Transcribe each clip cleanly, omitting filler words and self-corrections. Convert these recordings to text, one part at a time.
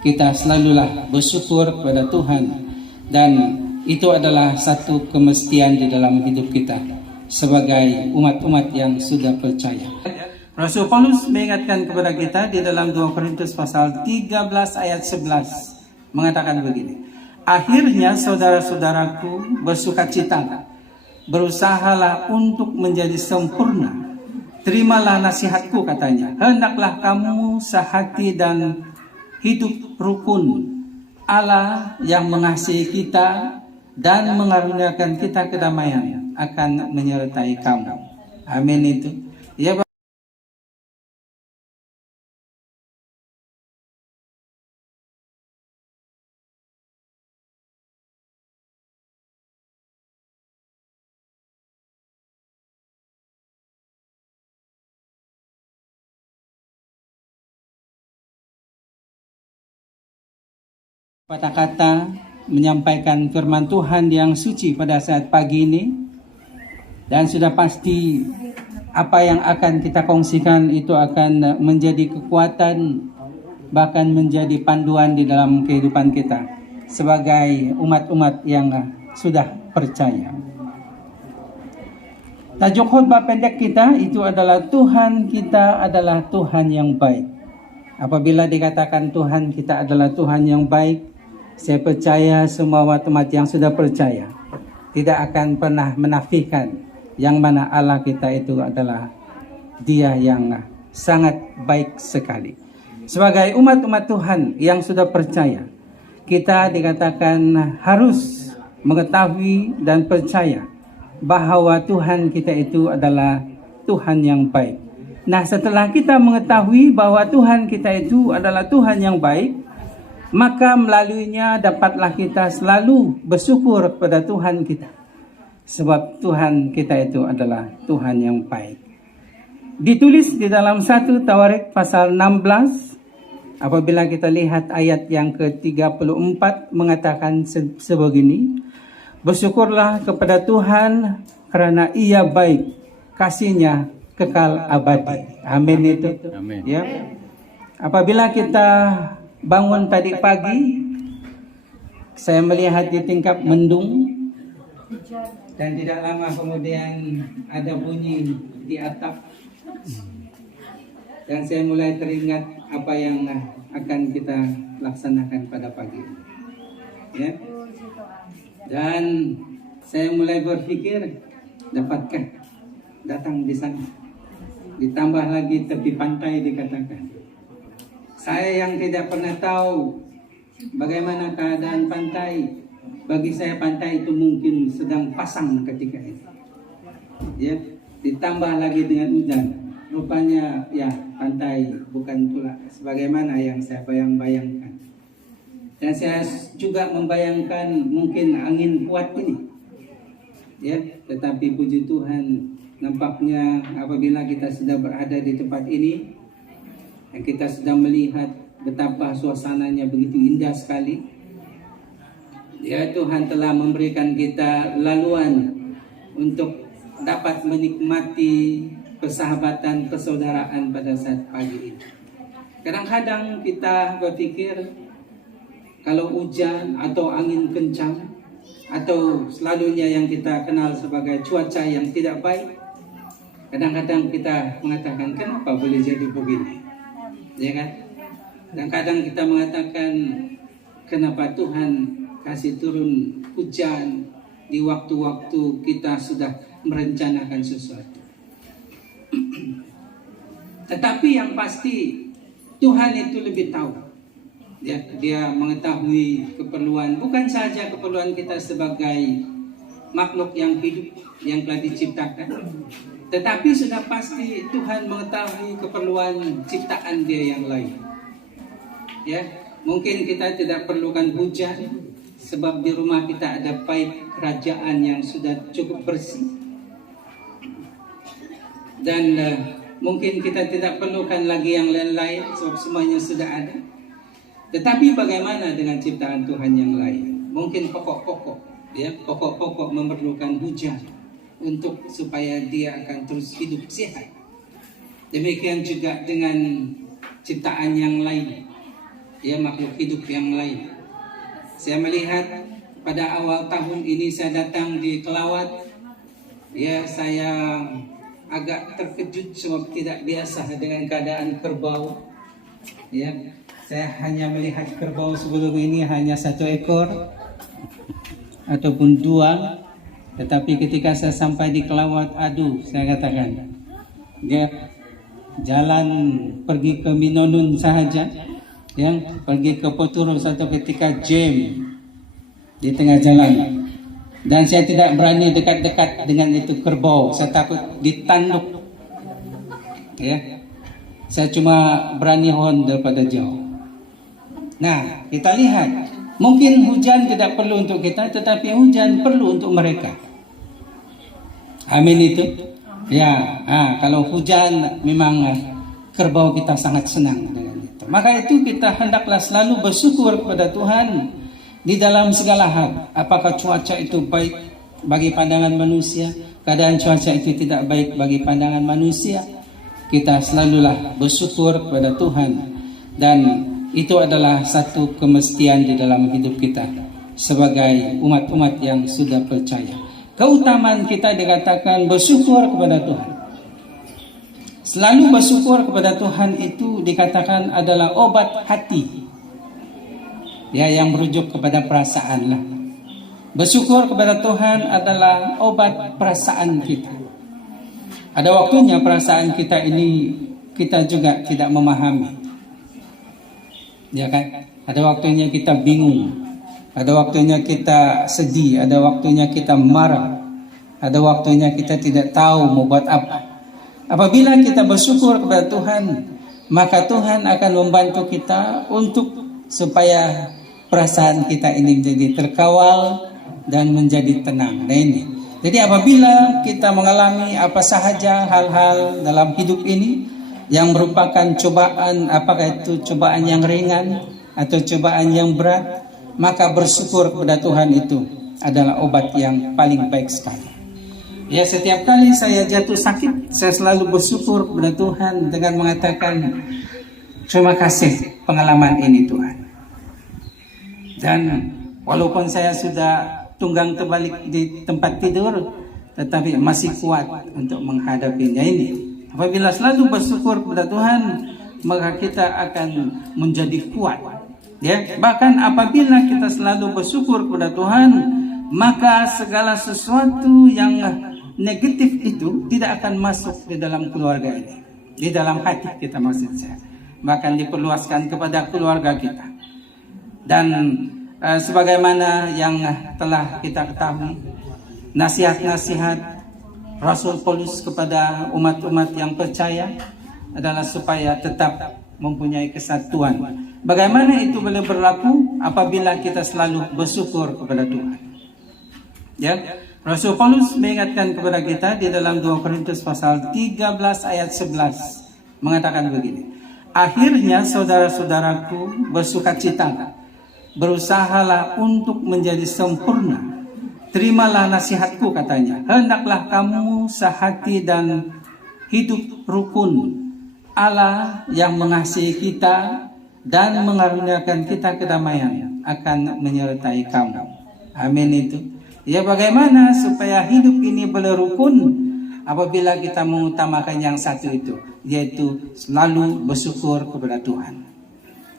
kita selalulah bersyukur kepada Tuhan, dan itu adalah satu kemestian di dalam hidup kita sebagai umat-umat yang sudah percaya. Rasul Paulus mengingatkan kepada kita di dalam 2 Korintus pasal 13 ayat 11 mengatakan begini: akhirnya saudara-saudaraku, bersukacitalah, berusahalah untuk menjadi sempurna, terimalah nasihatku, katanya, hendaklah kamu sehati dan hidup rukun. Allah yang mengasihi kita dan mengaruniakan kita kedamaian akan menyertai kamu. Amin itu. Ya, kata-kata menyampaikan firman Tuhan yang suci pada saat pagi ini, dan sudah pasti apa yang akan kita kongsikan itu akan menjadi kekuatan, bahkan menjadi panduan di dalam kehidupan kita sebagai umat-umat yang sudah percaya. Tajuk khotbah pendek kita itu adalah Tuhan kita adalah Tuhan yang baik. Apabila dikatakan Tuhan kita adalah Tuhan yang baik, saya percaya semua umat yang sudah percaya tidak akan pernah menafikan yang mana Allah kita itu adalah Dia yang sangat baik sekali. Sebagai umat-umat Tuhan yang sudah percaya, kita dikatakan harus mengetahui dan percaya bahwa Tuhan kita itu adalah Tuhan yang baik. Nah, setelah kita mengetahui bahwa Tuhan kita itu adalah Tuhan yang baik, maka melaluinya dapatlah kita selalu bersyukur kepada Tuhan kita. Sebab Tuhan kita itu adalah Tuhan yang baik. Ditulis di dalam 1 Tawarik pasal 16, apabila kita lihat ayat yang ke-34 mengatakan sebegini: bersyukurlah kepada Tuhan karena Ia baik, kasih-Nya kekal abadi. Amin itu. Amin. Ya. Apabila kita bangun tadi pagi, saya melihat di tingkap mendung, dan tidak lama kemudian ada bunyi di atap, dan saya mulai teringat apa yang akan kita laksanakan pada pagi ini. Ya. Dan saya mulai berpikir, dapatkah datang di sana? Ditambah lagi tepi pantai dikatakan. Saya yang tidak pernah tahu bagaimana keadaan pantai, bagi saya pantai itu mungkin sedang pasang ketika itu. Ya, ditambah lagi dengan hujan. Rupanya ya pantai bukan pula sebagaimana yang saya bayangkan. Dan saya juga membayangkan mungkin angin kuat ini. Ya, tetapi puji Tuhan, nampaknya apabila kita sudah berada di tempat ini, dan kita sudah melihat betapa suasananya begitu indah sekali. Ya, Tuhan telah memberikan kita laluan untuk dapat menikmati persahabatan, persaudaraan pada saat pagi ini. Kadang-kadang kita berpikir kalau hujan atau angin kencang, atau selalunya yang kita kenal sebagai cuaca yang tidak baik, kadang-kadang kita mengatakan kenapa boleh jadi begini, ya kan? Dan kadang kita mengatakan kenapa Tuhan kasih turun hujan di waktu-waktu kita sudah merencanakan sesuatu. Tetapi yang pasti Tuhan itu lebih tahu. Dia mengetahui keperluan, bukan saja keperluan kita sebagai makhluk yang hidup yang telah diciptakan, tetapi sudah pasti Tuhan mengetahui keperluan ciptaan Dia yang lain. Ya, mungkin kita tidak perlukan hujan sebab di rumah kita ada pipe kerajaan yang sudah cukup bersih, dan mungkin kita tidak perlukan lagi yang lain-lain sebab semuanya sudah ada. Tetapi bagaimana dengan ciptaan Tuhan yang lain? Mungkin pokok-pokok, ya, pokok-pokok memerlukan hujan untuk supaya dia akan terus hidup sehat. Demikian juga dengan ciptaan yang lain. ya makhluk hidup yang lain. Saya melihat pada awal tahun ini saya datang di Kelawat, ya saya agak terkejut sebab tidak biasa dengan keadaan kerbau. Ya, saya hanya melihat kerbau sebelum ini hanya 1 ekor ataupun 2. Tetapi ketika saya sampai di Kelawat, aduh, saya katakan, dia jalan pergi ke Minonun sahaja, yang pergi ke Poturo satu ketika jam di tengah jalan. Dan saya tidak berani dekat-dekat dengan itu kerbau, saya takut ditanduk. Ya, saya cuma berani hon daripada jauh. Nah, kita lihat, mungkin hujan tidak perlu untuk kita, tetapi hujan perlu untuk mereka. Amin itu. Ya, kalau hujan memang kerbau kita sangat senang dengan itu. Maka itu kita hendaklah selalu bersyukur kepada Tuhan di dalam segala hal. Apakah cuaca itu baik bagi pandangan manusia, keadaan cuaca itu tidak baik bagi pandangan manusia, kita selalulah bersyukur kepada Tuhan. Dan itu adalah satu kemestian di dalam hidup kita sebagai umat-umat yang sudah percaya. Keutamaan kita dikatakan bersyukur kepada Tuhan. Selalu bersyukur kepada Tuhan itu dikatakan adalah obat hati. Ya, yang merujuk kepada perasaan lah. Bersyukur kepada Tuhan adalah obat perasaan kita. Ada waktunya perasaan kita ini kita juga tidak memahami. Ya kan? Ada waktunya kita bingung, ada waktunya kita sedih, ada waktunya kita marah, ada waktunya kita tidak tahu mau buat apa. Apabila kita bersyukur kepada Tuhan, maka Tuhan akan membantu kita untuk supaya perasaan kita ini menjadi terkawal dan menjadi tenang. Nah ini. Jadi apabila kita mengalami apa sahaja hal-hal dalam hidup ini yang merupakan cobaan, apakah itu cobaan yang ringan atau cobaan yang berat, maka bersyukur kepada Tuhan itu adalah obat yang paling baik sekali. Ya, setiap kali saya jatuh sakit, saya selalu bersyukur kepada Tuhan dengan mengatakan, terima kasih pengalaman ini Tuhan. Dan walaupun saya sudah tunggang terbalik di tempat tidur, tetapi masih kuat untuk menghadapinya ini. Apabila selalu bersyukur kepada Tuhan, maka kita akan menjadi kuat. Ya, bahkan apabila kita selalu bersyukur kepada Tuhan, maka segala sesuatu yang negatif itu tidak akan masuk di dalam keluarga ini, di dalam hati kita maksud saya. Bahkan diperluaskan kepada keluarga kita. Dan sebagaimana yang telah kita ketahui, nasihat-nasihat Rasul Paulus kepada umat-umat yang percaya adalah supaya tetap mempunyai kesatuan. Bagaimana itu boleh berlaku apabila kita selalu bersyukur kepada Tuhan. Ya, Rasul Paulus mengingatkan kepada kita di dalam 2 Korintus pasal 13 ayat 11 mengatakan begini. Akhirnya saudara-saudaraku bersukacitalah, berusahalah untuk menjadi sempurna. Terimalah nasihatku katanya. Hendaklah kamu sehati dan hidup rukun. Allah yang mengasihi kita dan mengaruniakan kita kedamaian akan menyertai kamu. Amin itu. Ya, bagaimana supaya hidup ini boleh rukun? Apabila kita mengutamakan yang satu itu, yaitu selalu bersyukur kepada Tuhan.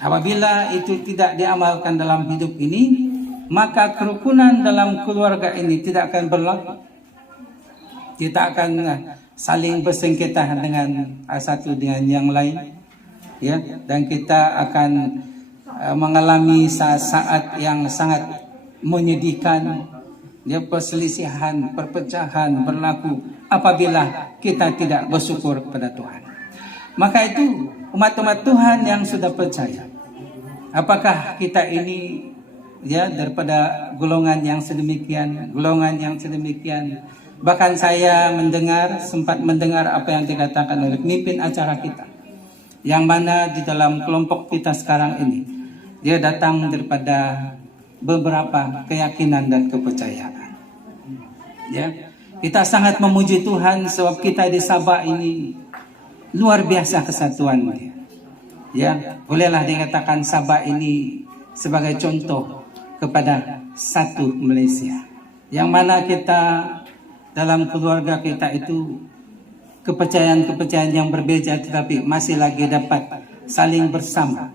Apabila itu tidak diamalkan dalam hidup ini, maka kerukunan dalam keluarga ini tidak akan berlaku. Kita akan saling bersengketa dengan satu dengan yang lain, ya, dan kita akan mengalami saat-saat yang sangat menyedihkan. Ya, perselisihan, perpecahan berlaku apabila kita tidak bersyukur kepada Tuhan. Maka itu umat-umat Tuhan yang sudah percaya, apakah kita ini ya daripada golongan yang sedemikian, bahkan saya sempat mendengar apa yang dikatakan oleh pemimpin acara kita, yang mana di dalam kelompok kita sekarang ini dia datang daripada beberapa keyakinan dan kepercayaan. Ya, kita sangat memuji Tuhan sebab kita di Sabah ini luar biasa kesatuan dia. Ya, bolehlah dikatakan Sabah ini sebagai contoh kepada satu Malaysia. Yang mana kita dalam keluarga kita itu kepercayaan-kepercayaan yang berbeza, tetapi masih lagi dapat saling bersama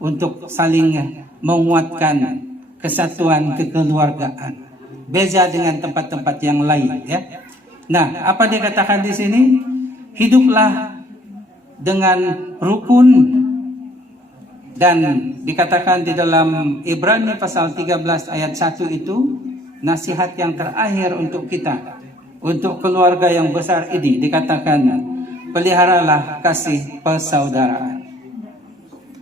untuk saling menguatkan kesatuan kekeluargaan. Beza dengan tempat-tempat yang lain, ya. Nah, apa dikatakan di sini? Hiduplah dengan rukun, dan dikatakan di dalam Ibrani pasal 13 ayat 1 itu nasihat yang terakhir untuk kita, untuk keluarga yang besar ini, dikatakan peliharalah kasih persaudaraan.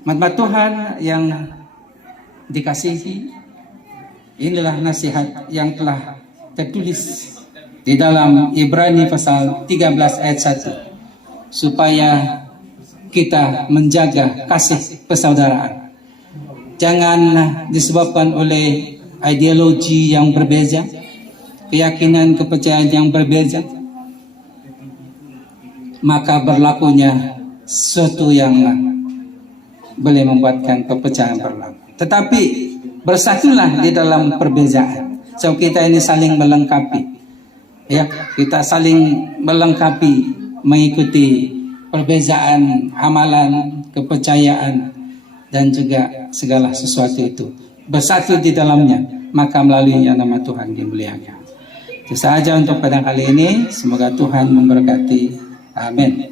Umat Tuhan yang dikasihi, inilah nasihat yang telah tertulis di dalam Ibrani pasal 13 ayat 1, supaya kita menjaga kasih persaudaraan. Jangan disebabkan oleh ideologi yang berbeza, keyakinan, kepercayaan yang berbeza, maka berlakunya sesuatu yang boleh membuatkan perpecahan berlaku. Tetapi bersatulah di dalam perbezaan. So kita ini saling melengkapi. Ya, kita saling melengkapi, mengikuti perbezaan amalan, kepercayaan, dan juga segala sesuatu itu. Bersatu di dalamnya, maka melaluinya nama Tuhan dimuliakan. Itu sahaja untuk pada kali ini. Semoga Tuhan memberkati. Amin.